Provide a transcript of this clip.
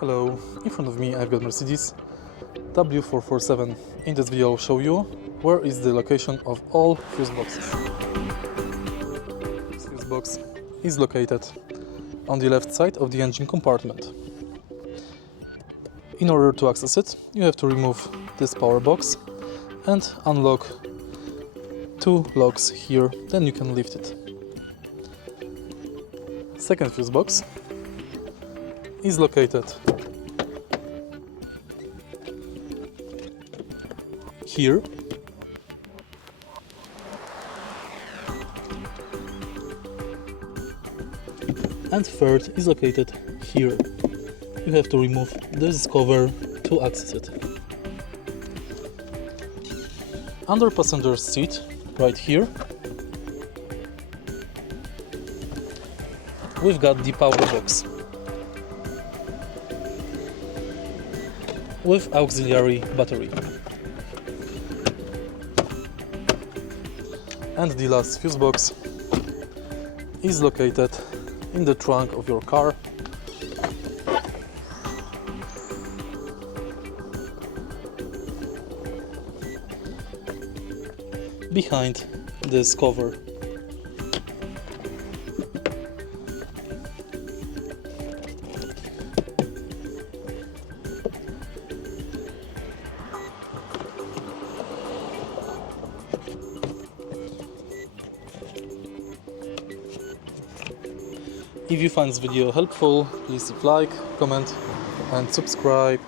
Hello, in front of me I've got Mercedes W447. In this video I'll show you where is the location of all fuse boxes. This fuse box is located on the left side of the engine compartment. In order to access it, you have to remove this power box and unlock two locks here, then you can lift it. Second fuse box is located here, and third is located here. You have to remove this cover to access it. Under passenger's seat, right here, we've got the power box with auxiliary battery. And the last fuse box is located in the trunk of your car. Behind this cover. If you find this video helpful, please leave a like, comment and subscribe.